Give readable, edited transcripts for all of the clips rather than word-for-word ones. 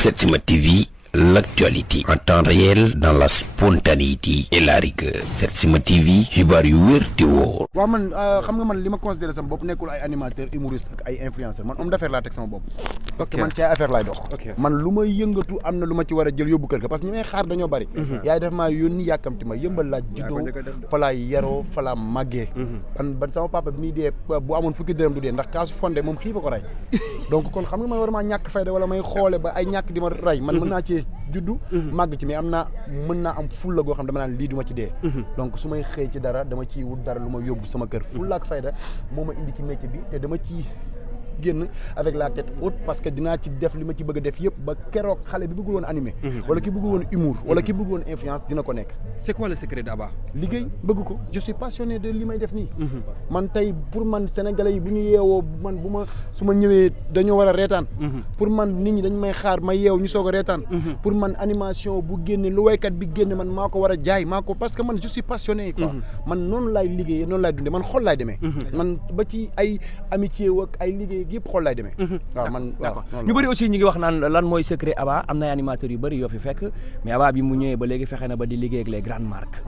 Setsima TV, l'actualité en temps réel dans la spontanéité et la rigueur. Setsima TV, xibaar yu wér te wóor. waaw man xam nga man li ma considéré sama bopp nekkul ay animateur humoriste ak ay influenceur man homme d'affaires laa teg sama bopp. parce que man ci ay affaire laay dox. man lu may yëngatu am na lu ma ci war a jël yóbbu kër ga parce que ñi may xaar dañoo bari. yaay def maa yónni yàkkamti ma yëmbal laa juddoo fa laa yaroo fa laa màggee. ban sama papa bi muy dee bu amoon fukki dërëm du dee ndax kaasu fondé moom xiifa ko rey donc kon xam nga man war maa ñàkk fayda wala may xoole ba ay ñàkk di ma rey man mën naa ci juddu màgg ci mais mën naa am fulla goo xam dama naan lii du ma ci dee donc su may xëy ci dara dama ciy wut dara lu ma yóbbu sama kër fulla ak fayda moo ma indi ci métier bi te dama ci génn avec la tête haute parce que dinaa ci def li ma ci bëgg a def yëpp ba keroog xale bi bëggul woon animé wala ki bëggul woon humour wala ki bëggul woon influence dina ko nekk. C'est quoi le secret d'Aba? liggéey bëgg ko je suis passionné de li may def nii man tey pour man sénégalais yi bu ñu yeewoo man su ma ñëwee dañoo war a reetaan pour man nit ñi dañ may xaar ma yeew ñu soog a reetaan pour man animation bu génne lu waykat bi génne man maa ko war a jaay maa ko parce que man je suis passionné quoi man noonu laay liggéeyee noonu laay dundee man xol laay demee man ba ci ay amitié wak ay liggéey yëpp xool laay demee. waaw man d'accord ñu bëri aussi ñu ngi wax naan lan mooy secret Aba am na ay animateurs yu bëri yoo fi fekk mais Aba bi mu ñëwee ba léegi fexe na ba di liggéey ak les grandes marques.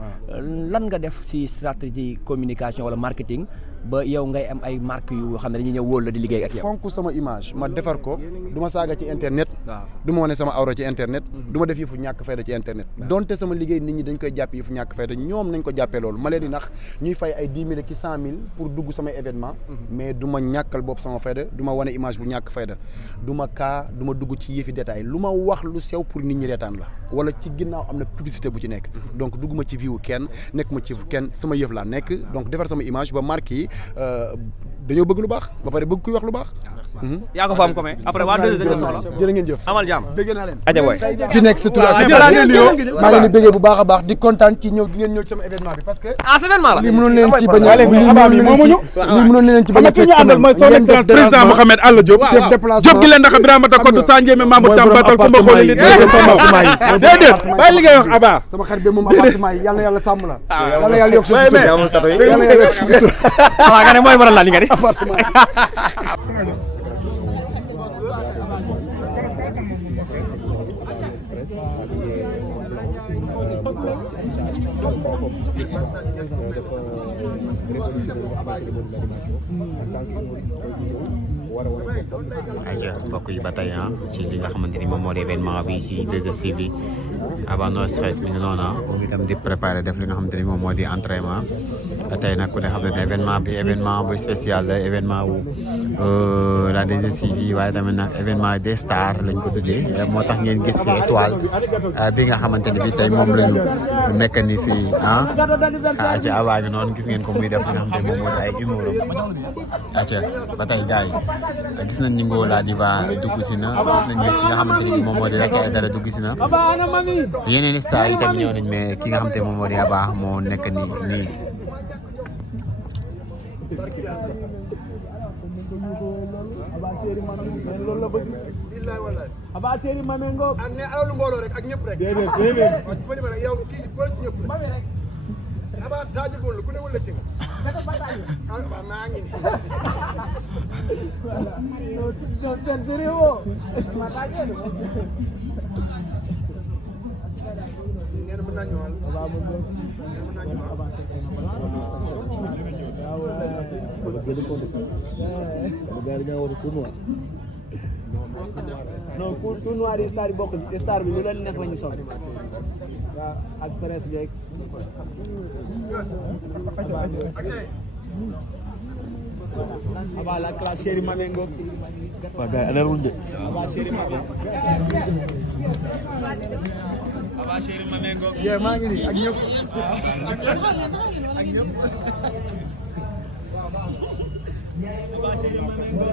lan nga def ci stratégie communication wala marketing ba yow ngay am ay marques yu xam ne dañuy ñëw wóol la di liggéey ak yow. fonk sama image ma defar ko du ma saaga ci internet. du ma wane sama awra ci internet. du ma def yëfu ñàkk fayda ci internet. donte sama liggéey nit ñi dañ koy jàpp yëfu ñàkk fayda ñoom nañ ko jàppee loolu ma leen di nax ñuy fay ay 10 000 ki 100 000 pour dugg samay événement mais du ma ñàkkal bopp sama fayda du ma wane image bu ñàkk fayda du ma du ma dugg ci yëfi détail lu ma wax lu sew pour nit ñi reetaan la wala ci ginnaaw am na publicité bu ci nekk donc dugguma ci viwu kenn nekk ma ci kenn sama yëf laa nekk donc defar sama image ba marque yi dañoo bëgg lu baax ba pare bëgg kuy wax lu baax. yaa ko fa am comme après waa 2 dañu soxla jërë ngeen jëf amal jàmm bëgg naa leen aja boy di nekk sa tur ak maa leen di bëggee bu baax a baax di kontaan ci ñëw di ngeen ñëw ci sama événement bi parce que événement la lii mënoon leen ci bañ a lii mënoon leen ci bañ a fekk ñu àndal mooy son excellence président Mouhamed Alla Diop def déplacement Diop gi leen ndax Biramata Kodou Sandiémé Mamadou Tambatal Kumba xooli li déedéet bàyyi liggéey wax Aba sama xarit bi moom appartement yi yàlla na yàlla sàmm la yàlla na yàlla yokk sa sutura yàlla na yàlla yokk sa sutura waaw nga ne mooy waral la li nga di appartement aja mbokk yi ba tey ci li nga xamante ni moom moo di événement bi ci 2STV bi Aba No Stress mi ngi noonu moom itam di préparé def li nga xamante ni moom moo di entraînement tey nag ku ne xam ne événement bi événement bu spécial la événement wu la 2STV waaye tamit nag événement des stars lañ ko tuddee moo tax ngeen gis fi étoile bi nga xamante ni bi tey moom la ñu nekk ni fii ci Aba gi noonu gis ngeen ko muy def li nga xamante ni moom moo di ay humour aca ba tey gars yi gis nañ ni Ngo La Diva dugg si na gis nañ ki nga xamante ni moom moo di rek dara dugg si na yeneen star yi tamit ñëw nañ mais ki nga xamante ni moom moo di Aba moo nekk nii Aba Seri Mame Ngok ak ne alalu mbooloo rek ak ñëpp rek yow kii ko ci ñëpp Aba daaji bool ku ne wala ci nga maa ngi non pour tournoi di star yi bokk star bi lu leen neex la ñu sol waaw ak presse beeg Aba la classe Chéri Mame Ngok waa gars yi ana wuñ de Aba Chéri Mame Aba Chéri Mame Ngok maa ngi nii ak ñëpp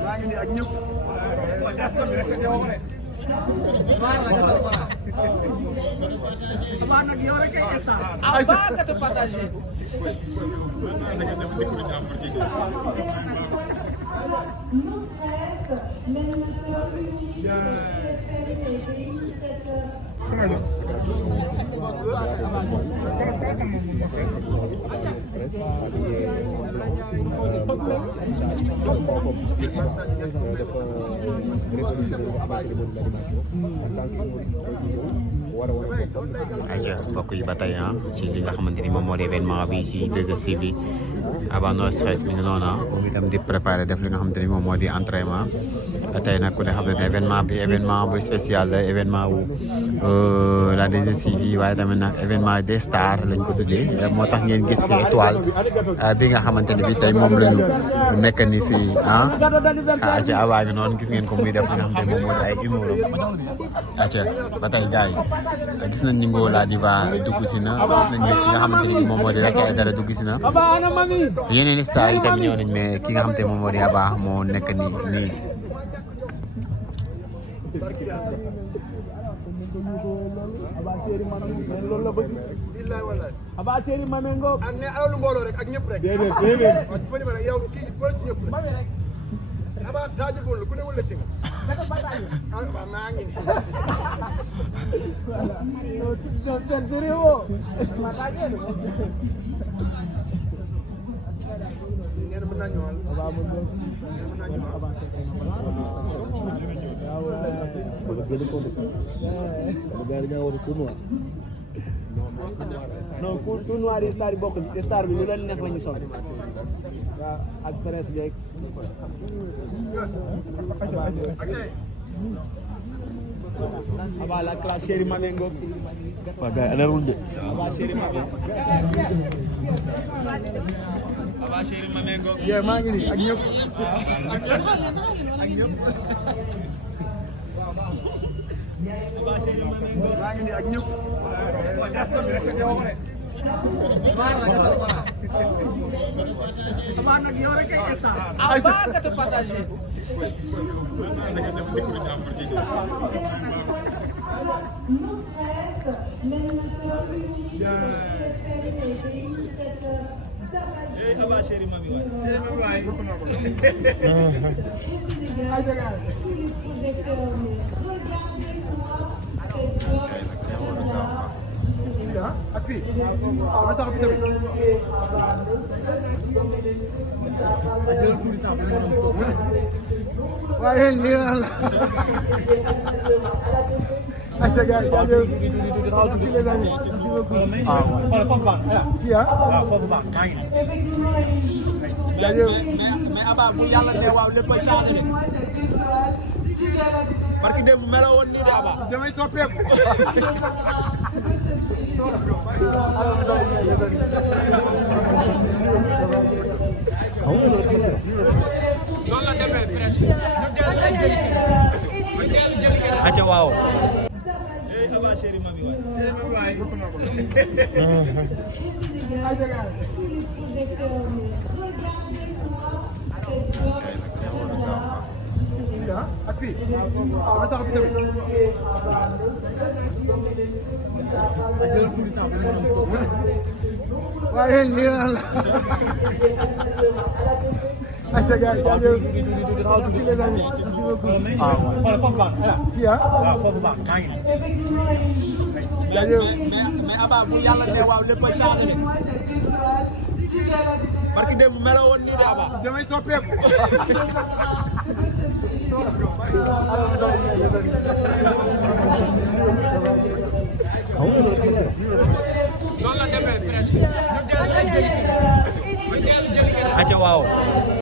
maa ngi nii ak ñëpp No stress, l'animateur unique cette aja mbokk yi ba tey ci li nga xamante ni moom moo di événement bi ci 2STV Aba No Stress mi ngi noonu moom itam di préparer def li nga xamante ni moom moo di entraînement tey nag ku ne xam ne événement bi événement bu spécial la événement wu la 2STV waaye tamit nag événement des stars lañ ko tuddee moo tax ngeen gis fi étoile bi nga xamante ni bi tey moom la ñu nekk ni fii aca Aba ngi noonu gis ngeen ko muy def li nga xamante ni moom moo di ay humour aca ba tey gars yi gis nañ ni Ngo la diva dugg si na gis nañ ni ki nga xamante ni moom moo di Racky Aïdara dugg si na yeneen stars yi tamit ñëw nañ mais ki nga xamante ni moom moo di Aba moo nekk nii Aba Seri Mame Ngo ak ne alalu mbooloo rek ak ñëpp rek. déedéet yow kii boo ci ñëpp rek. Aba taajagul ku ne wala ci nga. ah waaw maa ngi nii. nee na mën naa ñëwal. non tournoi des stars yi bokk star bi lu leen neex la ñu sol waaw ak presse beeg Aba la classe Seri Mame Ngo waaw gars yi alerul de. Aba Seri Mame Aba Seri Mame Ngo maa ngi nii ak ñëpp. maa ngi nii ak ñëpp. No stress, l'animateur unique de cette Aba Seri Mame au Sénégal, sous les projecteurs, mais regardez-moi cette bonne du Sénégal. waaye lii la la. ayca gars yi jaajëf. Effectivement, mais Aba bu yàlla ne waaw léppay changé de parce que dem meloo woon nii de Aba damay soppeeku. noonu la demee presque aca waaw Aba Seri Mame ak fii. dama tax bi tamit. waaye lii la la. ayca gars yi jaajëf. mais Aba bu yàlla ne waaw léppay changé de parce que dem meloo woon nii de Aba damay soppeeku. noonu la demee presque aca waaw